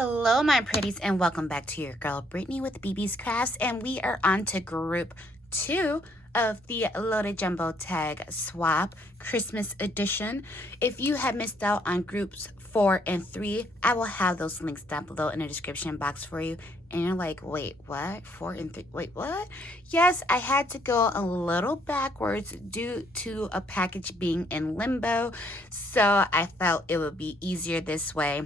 Hello, my pretties, and welcome back to your girl Brittany with BB's Crafts, and we are on to group 2 of the Loaded Jumbo Tag Swap Christmas Edition. If you have missed out on groups 4 and 3, I will have those links down below in the description box for you. And you're like, wait, what? 4 and 3? Wait, what? Yes, I had to go a little backwards due to a package being in limbo, so I felt it would be easier this way.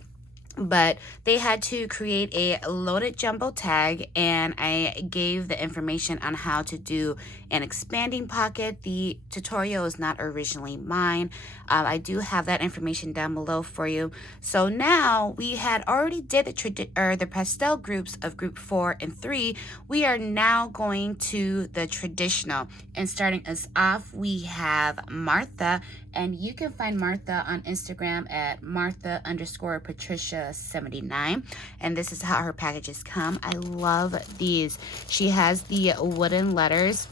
But they had to create a loaded jumbo tag, and I gave the information on how to do an expanding pocket. The tutorial is not originally mine. I do have that information down below for you. So now we had already did the pastel groups of group 4 and 3. We are now going to the traditional, and starting us off, we have Martha. And you can find Martha on Instagram at Martha_Patricia79. And this is how her packages come. I love these. She has the wooden letters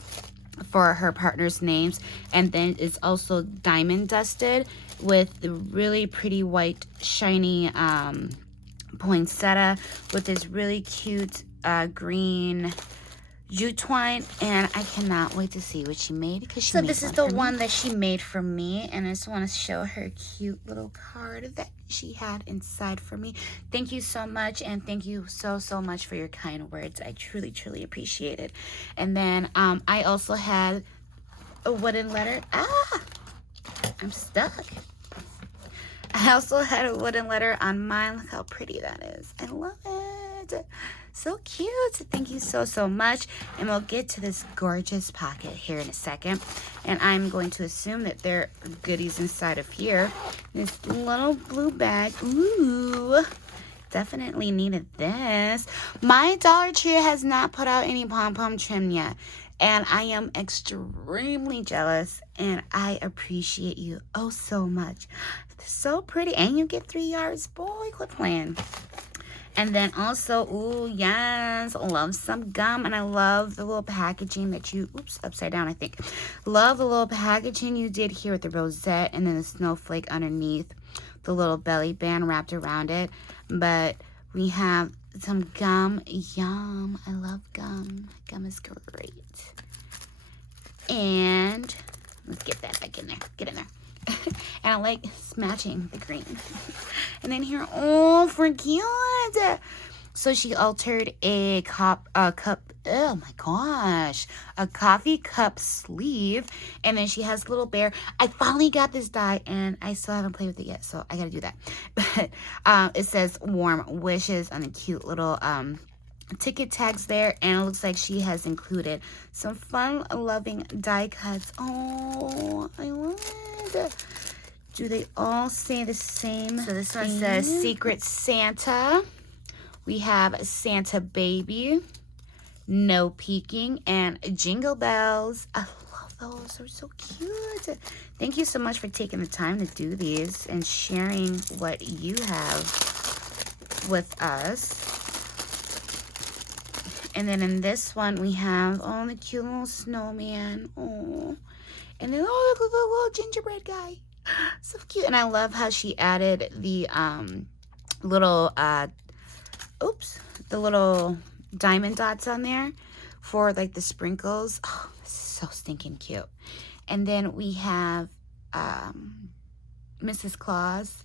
for her partner's names. And then it's also diamond dusted with the really pretty white shiny poinsettia with this really cute green jute twine, and I cannot wait to see what she made, because she this is the one that she made for me, and I just want to show her cute little card that she had inside for me. Thank you so much, and thank you so much for your kind words. I truly appreciate it. And then I also had a wooden letter. I'm stuck. I also had a wooden letter on mine. Look how pretty that is. I love it. So cute. Thank you so much. And we'll get to this gorgeous pocket here in a second. And I'm going to assume that there are goodies inside of here. This little blue bag. Ooh. Definitely needed this. My Dollar Tree has not put out any pom-pom trim yet. And I am extremely jealous, and I appreciate you oh so much. It's so pretty, and you get 3 yards. Boy, quit playing. And then also, ooh, yes, love some gum. And I love the little packaging that you, oops, upside down, I think. Love the little packaging you did here with the rosette and then the snowflake underneath, the little belly band wrapped around it. But we have some gum. Yum. I love gum. Gum is great. And let's get that back in there. Get in there. And I like matching the green. And then here, oh, for cute. So she altered a cup, oh my gosh, a coffee cup sleeve. And then she has a little bear. I finally got this die, and I still haven't played with it yet, so I gotta do that. But it says warm wishes on the cute little ticket tags there, and it looks like she has included some fun loving die cuts. Oh, I love it. Do they all say the same? So this one says Secret Santa. We have Santa Baby, No Peeking, and Jingle Bells. I love those. They're so cute. Thank you so much for taking the time to do these and sharing what you have with us. And then in this one, we have, oh, the cute little snowman. Oh. And then, oh, look at the little gingerbread guy. So cute. And I love how she added the little, the little diamond dots on there for, like, the sprinkles. Oh, so stinking cute. And then we have Mrs. Claus.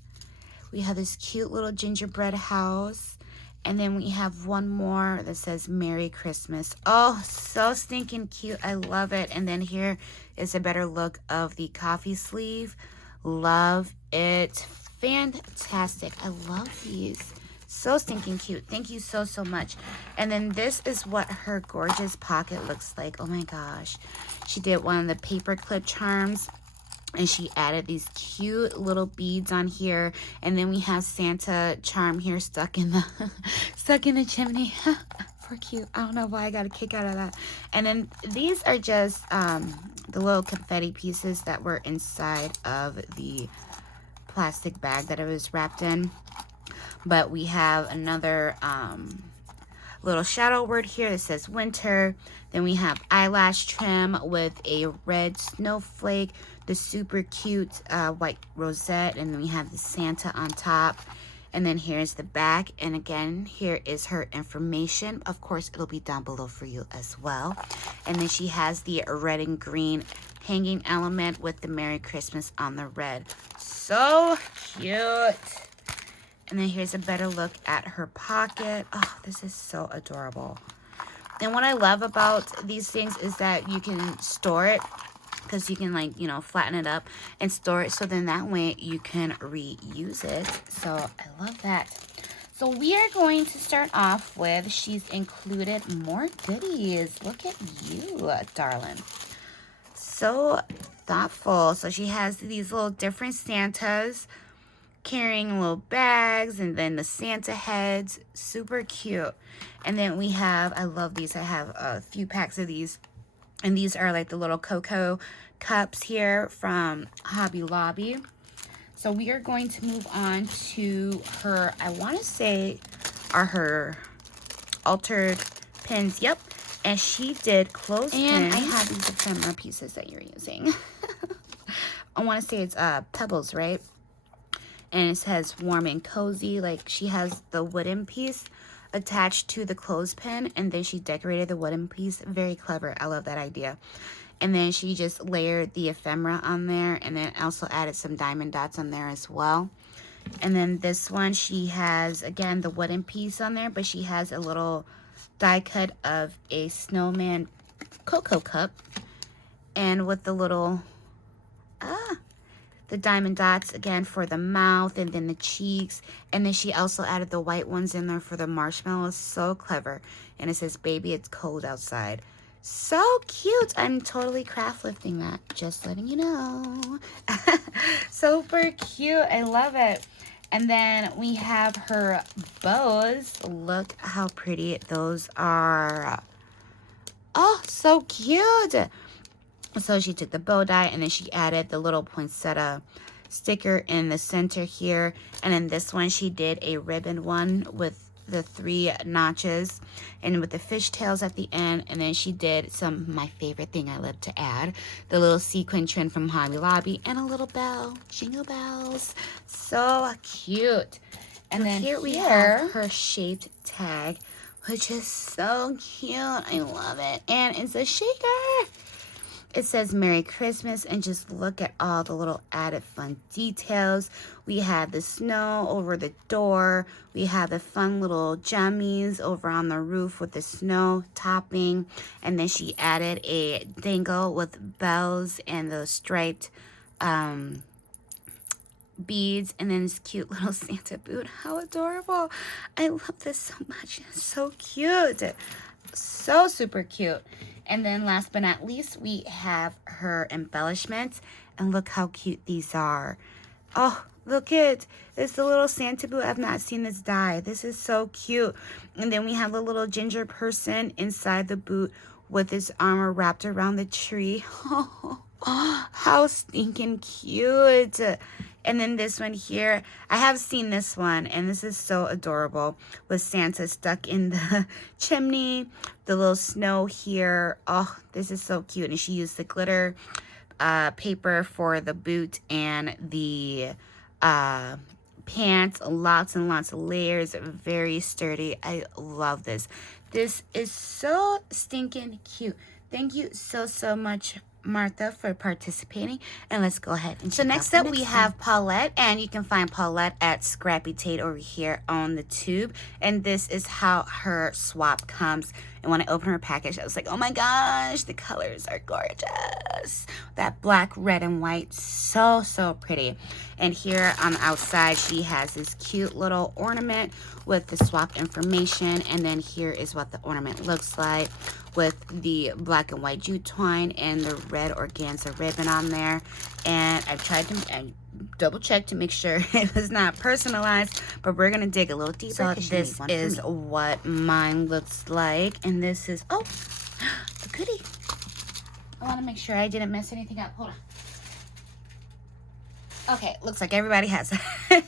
We have this cute little gingerbread house. And then we have one more that says Merry Christmas. Oh, so stinking cute. I love it. And then here is a better look of the coffee sleeve. Love it. Fantastic. I love these. So stinking cute. Thank you so much. And then this is what her gorgeous pocket looks like. Oh my gosh. She did one of the paper clip charms, and she added these cute little beads on here. And then we have Santa charm here stuck in the chimney. For cute. I don't know why I got a kick out of that. And then these are just the little confetti pieces that were inside of the plastic bag that it was wrapped in. But we have another little shadow word here that says winter. Then we have eyelash trim with a red snowflake, the super cute white rosette, and then we have the Santa on top. And then here's the back. And again, here is her information. Of course, it'll be down below for you as well. And then she has the red and green hanging element with the Merry Christmas on the red. So cute. And then here's a better look at her pocket. Oh, this is so adorable. And what I love about these things is that you can store it, because you can, like, you know, flatten it up and store it, so then that way you can reuse it. So I love that. So we are going to start off with, she's included more goodies. Look at you, darling. So thoughtful. So she has these little different Santas carrying little bags, and then the Santa heads. Super cute. And then we have, I love these. I have a few packs of these. And these are like the little cocoa cups here from Hobby Lobby. So we are going to move on to her, I want to say, are her altered pins. Yep. And she did clothespins. And I have these ephemera pieces that you're using. I want to say it's Pebbles, right? And it says warm and cozy. Like, she has the wooden piece attached to the clothespin, and then she decorated the wooden piece. Very clever. I love that idea. And then she just layered the ephemera on there, and then also added some diamond dots on there as well. And then this one, she has, again, the wooden piece on there, but she has a little die cut of a snowman cocoa cup, and with the little the diamond dots again for the mouth, and then the cheeks. And then she also added the white ones in there for the marshmallows. So clever. And it says, baby, it's cold outside. So cute. I'm totally craft lifting that, just letting you know. Super cute. I love it. And then we have her bows. Look how pretty those are. Oh, so cute. So she took the bow die, and then she added the little poinsettia sticker in the center here. And then this one, she did a ribbon one with the 3 notches and with the fishtails at the end. And then she did my favorite thing I love to add, the little sequin trend from Hobby Lobby, and a little bell, jingle bells. So cute. And then here we have her shaped tag, which is so cute. I love it. And it's a shaker. It says Merry Christmas, and just look at all the little added fun details. We have the snow over the door. We have the fun little jummies over on the roof with the snow topping. And then she added a dangle with bells and the striped beads, and then this cute little Santa boot. How adorable. I love this so much. It's so cute. So super cute. And then last but not least, we have her embellishments. And look how cute these are. Oh, look it. It's the little Santa boot. I've not seen this die. This is so cute. And then we have a little ginger person inside the boot with his armor wrapped around the tree. Oh, how stinking cute. And then this one here, I have seen this one, and this is so adorable, with Santa stuck in the chimney, the little snow here. Oh, this is so cute. And she used the glitter paper for the boot and the pants. Lots and lots of layers, very sturdy. I love this. This is so stinking cute. Thank you so much, Martha, for participating. And let's go ahead and next up we have Paulette, and you can find Paulette at Scrappy Tate over here on the tube. And this is how her swap comes. And when I opened her package, I was like, oh my gosh, the colors are gorgeous. That black, red, and white, so pretty. And here on the outside, she has this cute little ornament with the swap information. And then here is what the ornament looks like, with the black and white jute twine and the red organza ribbon on there. And I've tried to double check to make sure it was not personalized, but we're gonna dig a little deeper. So this is what mine looks like, and this is, oh, the goodie. I want to make sure I didn't mess anything up. Hold on. Okay, looks like everybody has it.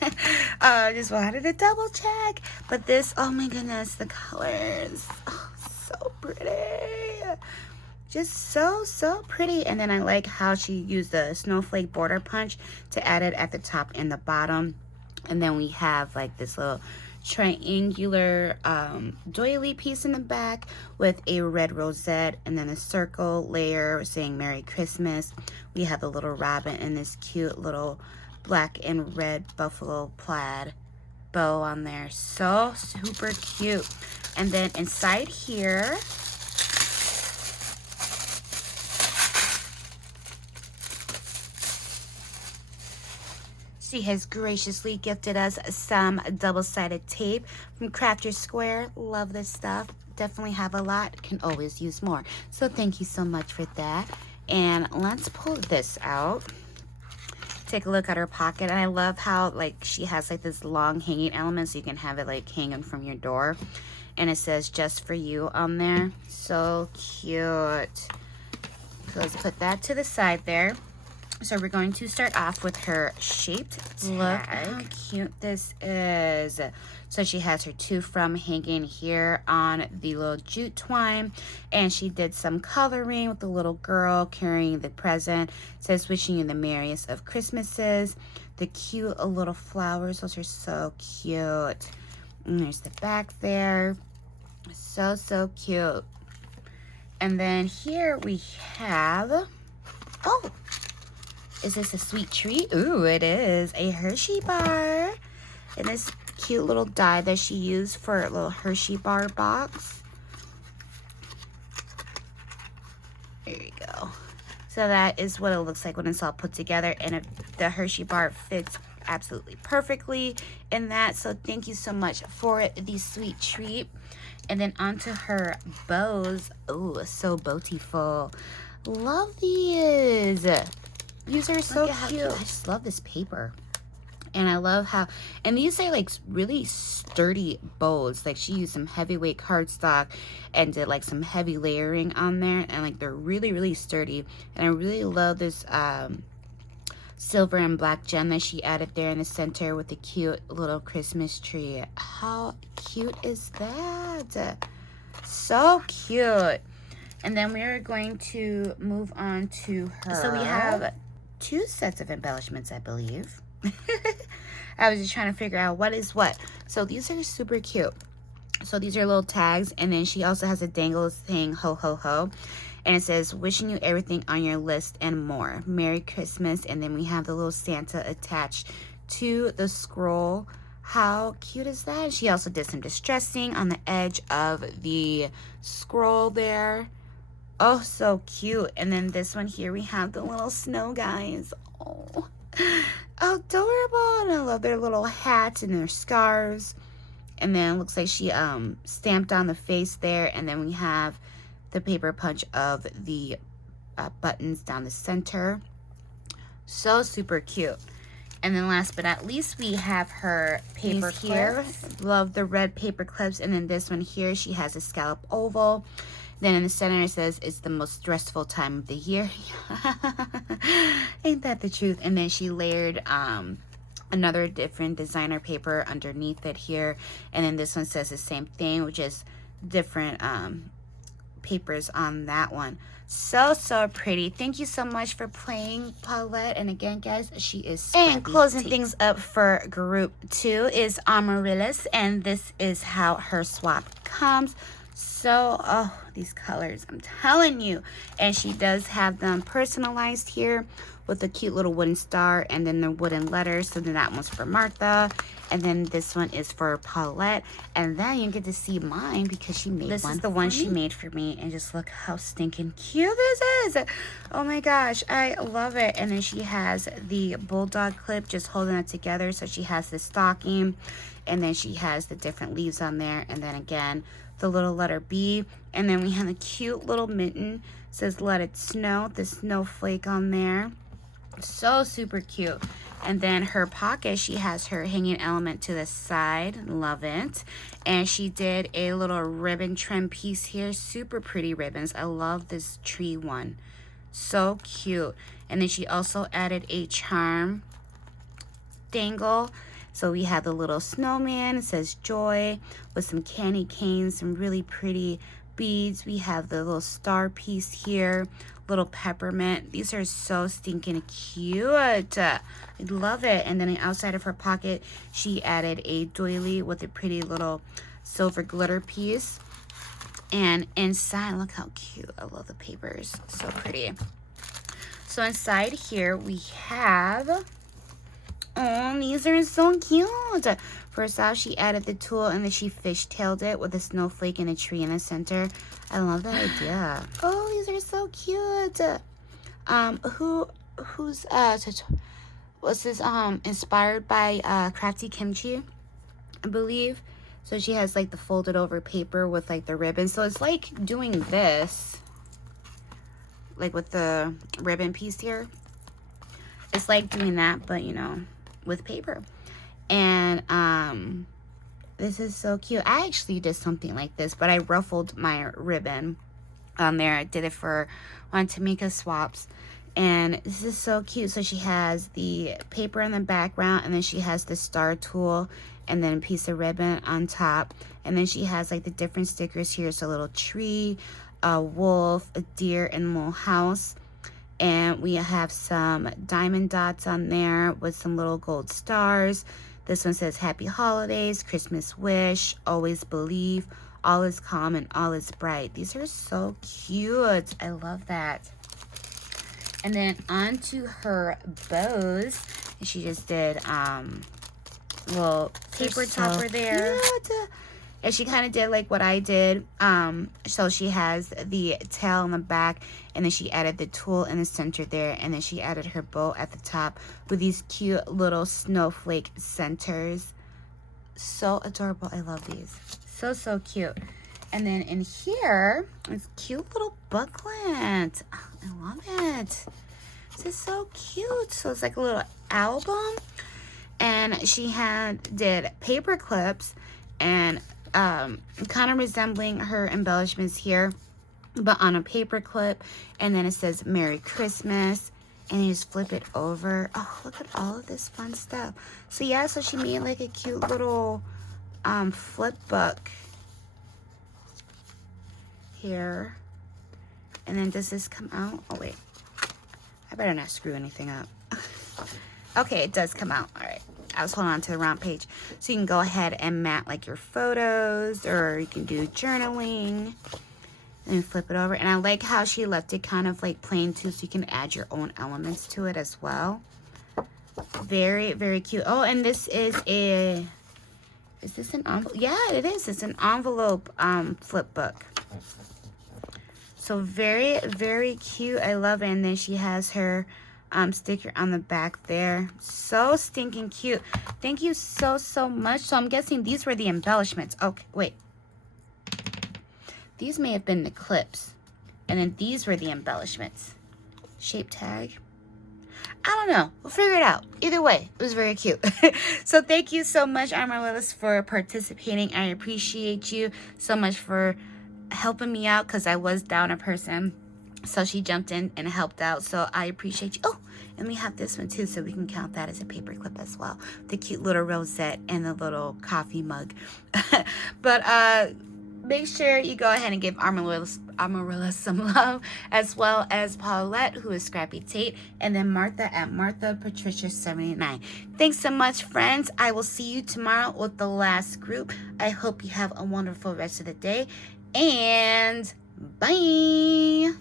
Just wanted to double check. But this, oh my goodness, the colors, oh, so pretty. Just so pretty. And then I like how she used the snowflake border punch to add it at the top and the bottom. And then we have like this little triangular doily piece in the back with a red rosette, and then a circle layer saying Merry Christmas. We have a little rabbit and this cute little black and red buffalo plaid bow on there. So super cute. And then inside here, she has graciously gifted us some double-sided tape from Crafty Square. Love this stuff. Definitely have a lot. Can always use more. So thank you so much for that. And let's pull this out. Take a look at her pocket. And I love how like she has like this long hanging element, so you can have it like hanging from your door. And it says just for you on there. So cute. So let's put that to the side there. So we're going to start off with her shaped tag. Look how cute this is. So she has her to from hanging here on the little jute twine. And she did some coloring with the little girl carrying the present. It says wishing you the merriest of Christmases. The cute little flowers. Those are so cute. And there's the back there. So, so cute. And then here we have... Oh! Is this a sweet treat? Ooh, it is. A Hershey bar. And this cute little die that she used for a little Hershey bar box. There you go. So that is what it looks like when it's all put together. And the Hershey bar fits absolutely perfectly in that. So thank you so much for the sweet treat. And then onto her bows. Oh, so beautiful. Love these. These are so cute. I just love this paper. And I love how, and these are like really sturdy bows. Like she used some heavyweight cardstock and did like some heavy layering on there. And like they're really, really sturdy. And I really love this silver and black gem that she added there in the center with the cute little Christmas tree. How cute is that? So cute. And then we are going to move on to her. So we have 2 sets of embellishments, I believe. I was just trying to figure out what is what. So these are super cute. So these are little tags, and then she also has a dangle saying ho ho ho, and it says wishing you everything on your list and more. Merry Christmas. And then we have the little Santa attached to the scroll. How cute is that? She also did some distressing on the edge of the scroll there. Oh, so cute. And then this one here, we have the little snow guys. Oh, adorable. And I love their little hats and their scarves. And then it looks like she stamped on the face there. And then we have the paper punch of the buttons down the center. So super cute. And then last but not least, we have her paper clips. Love the red paper clips. And then this one here, she has a scallop oval. Then in the center it says it's the most stressful time of the year. Ain't that the truth? And then she layered another different designer paper underneath it here. And then this one says the same thing, which is different papers on that one. So, so pretty. Thank you so much for playing, Paulette. And again, guys, she is and closing things up for group 2 is Amaryllis. And this is how her swap comes. So, oh, these colors, I'm telling you. And she does have them personalized here with a cute little wooden star and then the wooden letters. So then that one's for Martha. And then this one is for Paulette. And then you get to see mine because she made one. This is the one she made for me. And just look how stinking cute this is. Oh my gosh, I love it. And then she has the bulldog clip just holding it together. So she has the stocking. And then she has the different leaves on there. And then again, the little letter B. And then we have a cute little mitten. It says let it snow. The snowflake on there. So super cute. And then her pocket, she has her hanging element to the side. Love it. And she did a little ribbon trim piece here. Super pretty ribbons. I love this tree one. So cute. And then she also added a charm dangle. So we have the little snowman. It says joy with some candy canes, some really pretty beads. We have the little star piece here, little peppermint. These are so stinking cute. I love it. And then outside of her pocket, she added a doily with a pretty little silver glitter piece. And inside, look how cute. I love the papers. So pretty. So inside here, we have... Oh, these are so cute. First out, she added the tulle and then she fishtailed it with a snowflake and a tree in the center. I love that idea. Oh, these are so cute. Was this inspired by Crafty Kimchi, I believe. So she has like the folded over paper with like the ribbon. So it's like doing this, like with the ribbon piece here. It's like doing that, but you know, with paper. And this is so cute. I actually did something like this, but I ruffled my ribbon on there. I did it for one of Tamika's swaps. And this is so cute. So she has the paper in the background, and then she has the star tool and then a piece of ribbon on top. And then she has like the different stickers here. So a little tree, a wolf, a deer, and a little house. And we have some diamond dots on there with some little gold stars. This one says Happy Holidays, Christmas Wish, Always Believe, All is Calm and All is Bright. These are so cute. I love that. And then onto her bows. She just did little paper topper there. Cute. And she kind of did like what I did. So she has the tail on the back, and then she added the tulle in the center there, and then she added her bow at the top with these cute little snowflake centers. So adorable. I love these. So, so cute. And then in here, this cute little booklet. Oh, I love it. This is so cute. So it's like a little album. And she did paper clips and kind of resembling her embellishments here, but on a paper clip. And then it says Merry Christmas, and you just flip it over. Oh, look at all of this fun stuff. So yeah, so she made like a cute little flip book here. And then does this come out? Oh wait, I better not screw anything up. Okay, it does come out. All right, I was holding on to the wrong page. So you can go ahead and mat like your photos, or you can do journaling and flip it over. And I like how she left it kind of like plain too, so you can add your own elements to it as well. Very, very cute. Oh, and this is this an envelope? Yeah, it is. It's an envelope flip book. So very, very cute. I love it. And then she has her sticker on the back there. So stinking cute. Thank you so, so much. So I'm guessing these were the embellishments. Okay, wait. These may have been the clips. And then these were the embellishments. Shape tag. I don't know. We'll figure it out. Either way, it was very cute. So thank you so much, Amaryllis, for participating. I appreciate you so much for helping me out, because I was down a person. So she jumped in and helped out. So I appreciate you. Oh, and we have this one too, so we can count that as a paper clip as well. The cute little rosette and the little coffee mug. But make sure you go ahead and give Amaryllis some love, as well as Paulette, who is Scrappy Tate, and then Martha at Martha Patricia 79. Thanks so much, friends. I will see you tomorrow with the last group. I hope you have a wonderful rest of the day, and bye.